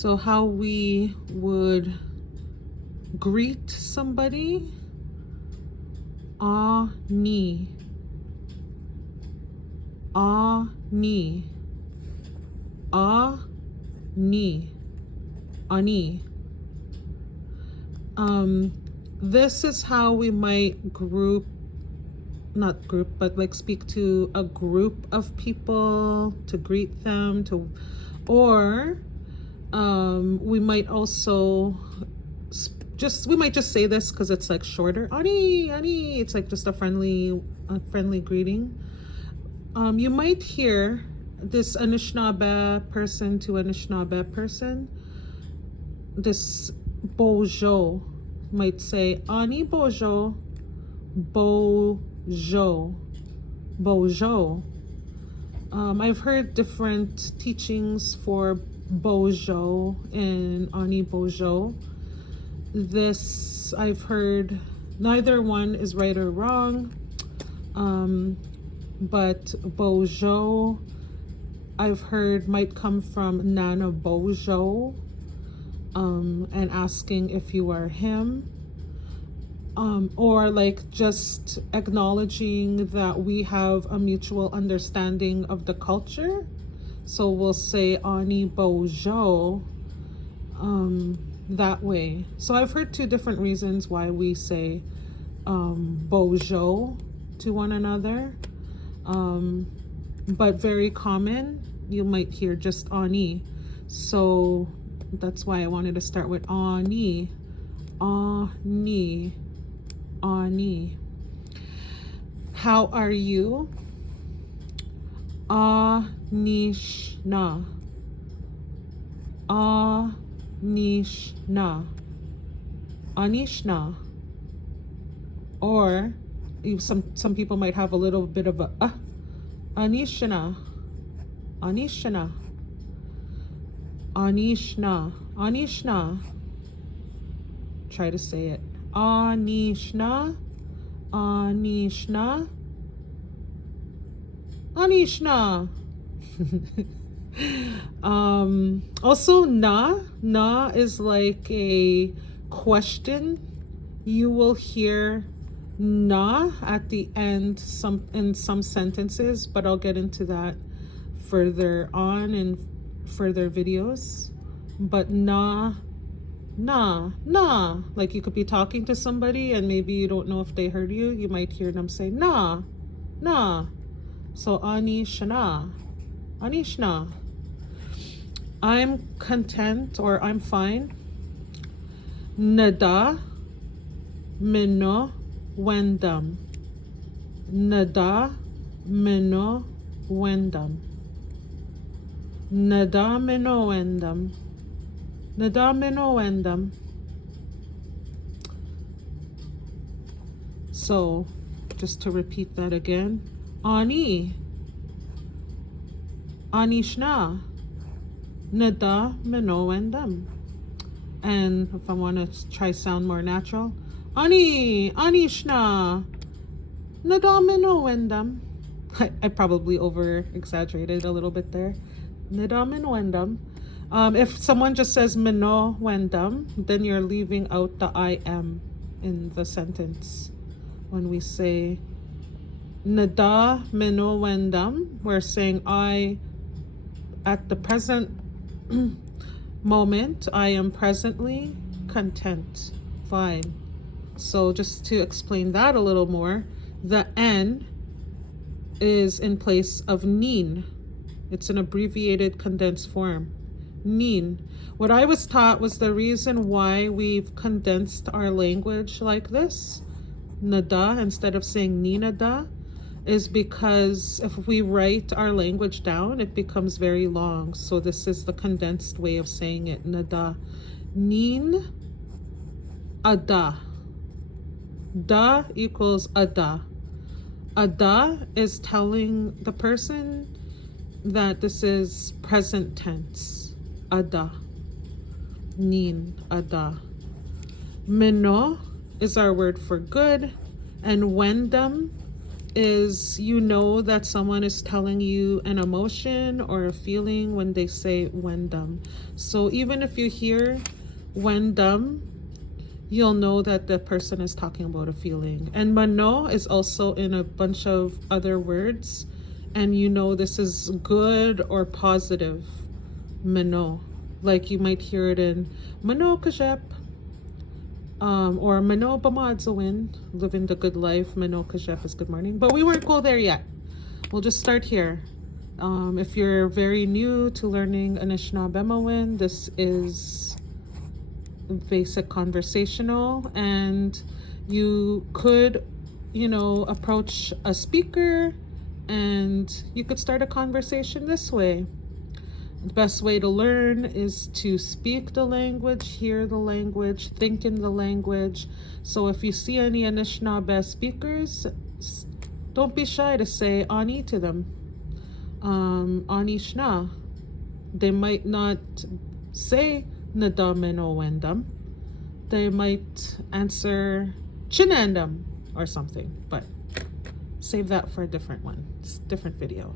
So how we would greet somebody. Aanii. Aanii. Aanii. Aanii. This is how we might not group, but like speak to a group of people, to greet them, or we might also we might just say this because it's like shorter. Aanii, Aanii. It's like just a friendly greeting. You might hear this Anishinaabe person to Anishinaabe person. This Boozhoo might say Aanii-Boozhoo, Boozhoo, Boozhoo. I've heard different teachings for Boozhoo and Aanii-Boozhoo. This I've heard neither one is right or wrong, but Boozhoo I've heard might come from Nana-Boozhoo, and asking if you are him, or like just acknowledging that we have a mutual understanding of the culture. So we'll say Aanii-Boozhoo that way. So I've heard two different reasons why we say Boozhoo to one another, but very common you might hear just Aanii. So that's why I wanted to start with Aanii. Aanii. Aanii. How are you? Aniishna. Aniishna. Aniishna. Or some people might have a little bit of a Anishina. Anishina. Anishna. Anishna. Try to say it. Anishna. Anishna. Anishna. Also na is like a question. You will hear na at the end in some sentences, but I'll get into that further on in further videos. But na, like you could be talking to somebody and maybe you don't know if they heard you. You might hear them say na. So Anishna. Anishna. I'm content or I'm fine. Nada. Mno-Wendam. Nada. Mno-Wendam. Nada. Mno-Wendam. Nada. Mno-Wendam. So just to repeat that again. Aanii. Anishna. Nada. Mno-Wendam. And if I want to try sound more natural, Aanii. Anishna. Nada. Mno-Wendam. I probably over exaggerated a little bit there. Nada. Mno-Wendam. If someone just says Mno-Wendam, then you're leaving out the I am in the sentence. When we say Nada. Mno-Wendam, we're saying at the present moment, I am presently content, fine. So just to explain that a little more, the N is in place of nin. It's an abbreviated condensed form. Nin. What I was taught was the reason why we've condensed our language like this, nada, instead of saying ninada, is because if we write our language down, it becomes very long. So this is the condensed way of saying it. Nada. Nin. Ada. Da equals ada. Ada is telling the person that this is present tense. Ada. Nin. Ada. Mno is our word for good, and Wendam is you know that someone is telling you an emotion or a feeling when they say Wendam. So even if you hear Wendam, you'll know that the person is talking about a feeling. And Mno is also in a bunch of other words, and you know this is good or positive. Mno. Like you might hear it in Mno-Wendam, or Anii-Boozhoo, living the good life. Mno-Wendam is good morning. But we won't go there yet. We'll just start here. If you're very new to learning Anishinaabemowin, this is basic conversational, and you could, approach a speaker and you could start a conversation this way. The best way to learn is to speak the language, hear the language, think in the language. So if you see any Anishinaabe speakers, don't be shy to say Ani to them. Aniish na. They might not say Nadam Mno-Wendam. They might answer Chinandam or something, but save that for a different one. It's different video.